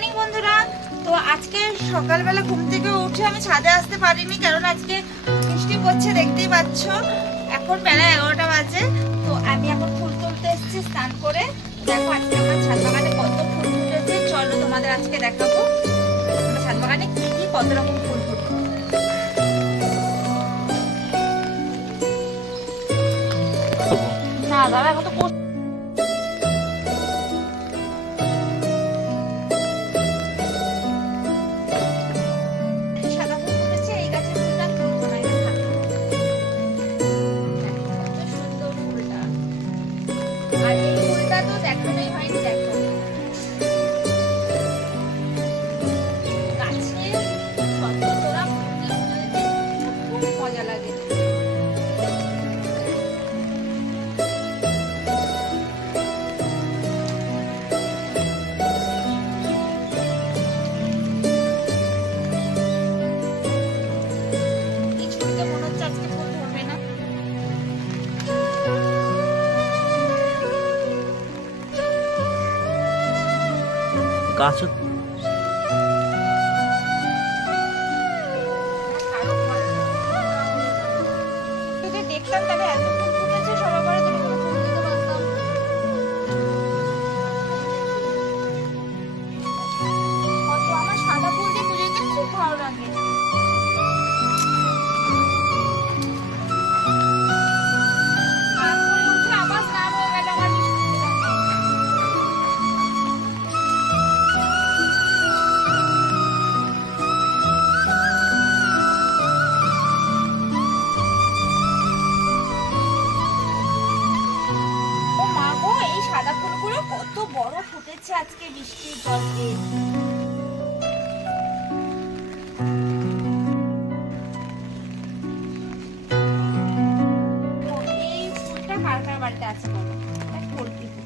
Morning বন্ধুরা। তো আজকে সকালবেলা ঘুম থেকে উঠে আমি ছাদে আসতে পারিনি, কারণ আজকে বৃষ্টি পড়ছে, দেখতেই পাচ্ছ। এখন বেলা 11টা বাজে। তো আমি এখন ফুল তুলতে এসেছি স্নান করে। দেখো আজকে আমার ছাদ বাগানে কত ফুল ফুটেছে, চলো তোমাদের আজকে দেখাবো আমার ছাদ বাগানে কি কি কত রকম ফুল ফুটে। না দাদা এখন তো আর এই ফুলটা তো দেখানোই হয়নি, দেখো গাছে কত জোড়া ফুল হয়েছে, খুব মজা লাগে। এই ছবিতে মনে হচ্ছে আজকে ফুল ধরবে না। গাছ যদি দেখতাম তাহলে এত ফুল ফুটেছে সবার ঘরে, তুমি কোনো ফুল দিতে পারতাম। কত আমার সাদা ফুল দিয়ে পুজো দিতে খুব ভালো লাগে। স্নান করে উঠে আবার স্নান হয়ে গেল আমার বৃষ্টিতে। ও মা গো, এই সাদা ফুলগুলো কত বড় ফুটেছে আজকে বৃষ্টির জল দিয়ে। এই ফুলটা কার কার বাড়িতে আছে বলো? এটা কলকি ফুল।